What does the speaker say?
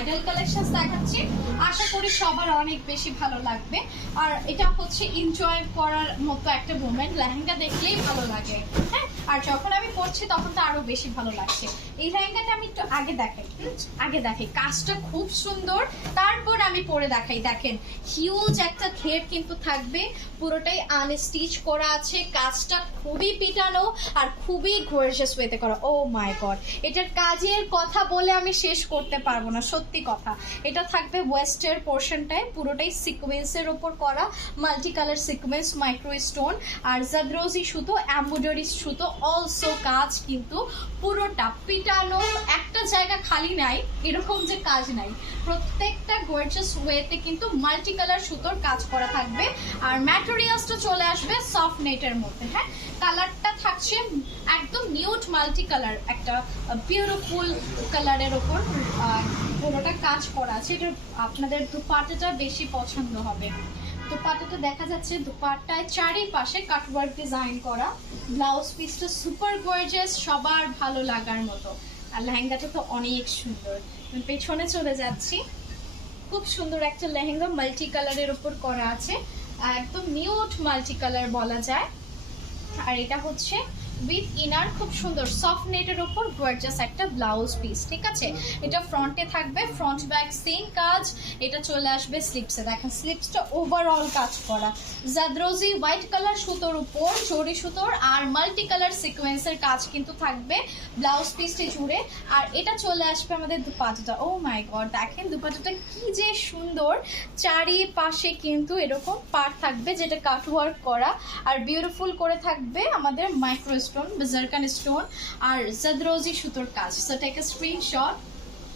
Bridal collection দেখাচ্ছি। আশা করি সবার অনেক বেশি ভালো লাগবে। আর এটা হচ্ছে এনজয় করার মতো একটা মোমেন্ট লেহেঙ্গা দেখলেই ভালো লাগে। হ্যাঁ আর যখন আমি পরছি তখন তো আরও বেশি ভালো লাগছে। এই লেহেঙ্গাটা আমি একটু আগে দেখাই আগে দেখাই। কাজটা খুব সুন্দর। তারপর আমি পরে দেখাই, দেখেন হিউজ একটা ঘের কিন্তু থাকবে। পুরোটাই আনস্টিচ করা আছে। কাজটা খুবই পিটানো আর খুবই গর্জিয়াস ওয়েতে করা। ও মাই গড এটার কাজের কথা বলে আমি শেষ করতে পারব না, সত্যি কথা। এটা থাকবে ওয়েস্টের পোর্শনটায় পুরোটাই সিকোয়েন্সের ওপর করা multi colour sequence micro stone আর জাদ্রোজি সুতো এম্ব্রয়ডারি সুতো অলসো কাজ কিন্তু পুরোটা পিটানো একটা জায়গা খালি নাই, এরকম যে কাজ নাই। প্রত্যেকটা গর্জাস ওয়েতে কিন্তু মাল্টি কালার সুতোর কাজ করা থাকবে। আর ম্যাটেরিয়ালসটা চলে আসবে সফট নেটের মধ্যে হ্যাঁ? কালারটা থাকছে একদম নিউট মাল্টি কালার একটা বিউটিফুল কালারের ওপর কাজ করা আছে এটা আপনাদের দুপাটাটা বেশি পছন্দ হবে। দুপাটাটা দেখা যাচ্ছে দুপাটায় চারিপাশে কাটওয়ার্ক ডিজাইন করা ব্লাউজ পিসটা সুপার গর্জিয়াস সবার ভালো লাগার মতো। আর লেহেঙ্গাটা তো অনেক সুন্দর। পেছনে চলে যাচ্ছি। খুব সুন্দর একটা লেহেঙ্গা মাল্টি কালারের উপর করা আছে। একদম নিউট মাল্টি কালার বলা যায়। আর এটা হচ্ছে উইথ ইনার খুব সুন্দর সফট নেটের ওপর গর্জাস একটা ব্লাউজ পিস ঠিক আছে? এটা ফ্রন্টে থাকবে ফ্রন্ট ব্যাক সেম কাজ। এটা চলে আসবে স্লিপসে দেখেন স্লিপসটা ওভারঅল কাজ করা। জাদ্রোজি হোয়াইট কালার সুতোর উপর, চড়ি সুতোর আর মাল্টি কালার সিকোয়েন্সের কাজ কিন্তু থাকবে ব্লাউজ পিসটি জুড়ে। আর এটা চলে আসবে আমাদের দুপাটাটা। ও মাই গড দেখেন দুপাটাটা কি যে সুন্দর। চারিপাশে কিন্তু এরকম পার থাকবে যেটা কাটওয়ার্ক করা। আর বিউটিফুল করে থাকবে আমাদের মাইক্রো স্টোন বিজারকান স্টোন আর জাদরোজি সুতোর কাজ সো টেক এ স্ক্রিনশট